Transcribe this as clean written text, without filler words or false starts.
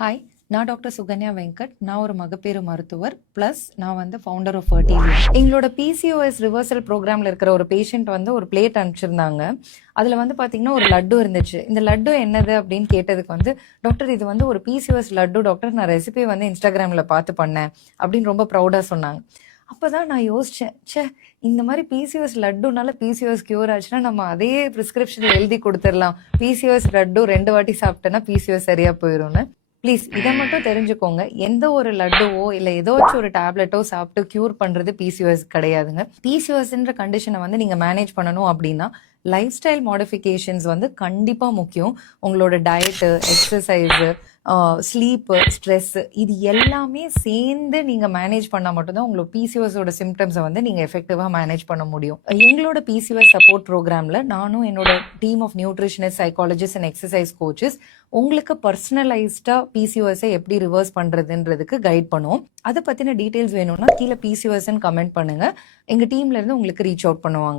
Hi, நான் doctor Sukanya Venkat. நான் ஒரு மகப்பேறு மருத்துவர் ப்ளஸ் நான் வந்து ஃபவுண்டர் ஆஃப் ஃபர்டிலிட்டி. எங்களோட பிசிஓஎஸ் ரிவர்சல் ப்ரோக்ராமில் இருக்கிற ஒரு பேஷண்ட் வந்து ஒரு பிளேட் அனுப்பிச்சிருந்தாங்க. அதில் வந்து பார்த்தீங்கன்னா ஒரு லட்டு இருந்துச்சு. இந்த லட்டு என்னது அப்படின்னு கேட்டதுக்கு வந்து, டாக்டர் இது வந்து ஒரு பிசிஓஎஸ் லட்டு டாக்டர், நான் ரெசிபி வந்து இன்ஸ்டாகிராமில் பார்த்து பண்ணேன் அப்படின்னு ரொம்ப ப்ரௌடாக சொன்னாங்க. அப்போதான் நான் யோசித்தேன், ச்சே, இந்த மாதிரி பிசிஓஎஸ் லட்டுனால பிசிஓஎஸ் கியூர் ஆச்சுன்னா நம்ம அதே ப்ரிஸ்கிரிப்ஷனில் எழுதி கொடுத்துடலாம், பிசிஓஎஸ் லட்டு 2 வாட்டி சாப்பிட்டேன்னா பிசிஓஎஸ் சரியாக போயிடும்னு. ப்ளீஸ் இதை மட்டும் தெரிஞ்சுக்கோங்க, எந்த ஒரு லட்டுவோ இல்லை ஏதாச்சும் ஒரு டேப்லெட்டோ சாப்பிட்டு கியூர் பண்ணுறது பிசிஓஎஸ் கிடையாதுங்க. பிசிஓஎஸ்ன்ற கண்டிஷனை வந்து நீங்கள் மேனேஜ் பண்ணணும் அப்படின்னா லைஃப் ஸ்டைல் மாடிஃபிகேஷன்ஸ் வந்து கண்டிப்பாக முக்கியம். உங்களோட டயட்டு, எக்ஸசைஸு, ஸ்லீப்பு, ஸ்ட்ரெஸ்ஸு, இது எல்லாமே சேர்ந்து நீங்கள் மேனேஜ் பண்ணால் மட்டும்தான் உங்களோட பிசிஓஎஸோட சிம்டம்ஸை வந்து நீங்கள் எஃபெக்டிவாக மேனேஜ் பண்ண முடியும். எங்களோட பிசிஓஎஸ் சப்போர்ட் ப்ரோக்ராமில் நானும் என்னோட team of nutritionist, psychologist and exercise coaches உங்களுக்கு பர்சனலைஸ்டாக பிசிஓஎஸை எப்படி ரிவர்ஸ் பண்ணுறதுன்றதுக்கு கைட் பண்ணுவோம். அதை பற்றின டீட்டெயில்ஸ் வேணும்னா கீழே பிசிஓஎஸ்ன்னு கமெண்ட் பண்ணுங்கள். எங்கள் டீம்லேருந்து உங்களுக்கு ரீச் அவுட் பண்ணுவாங்க.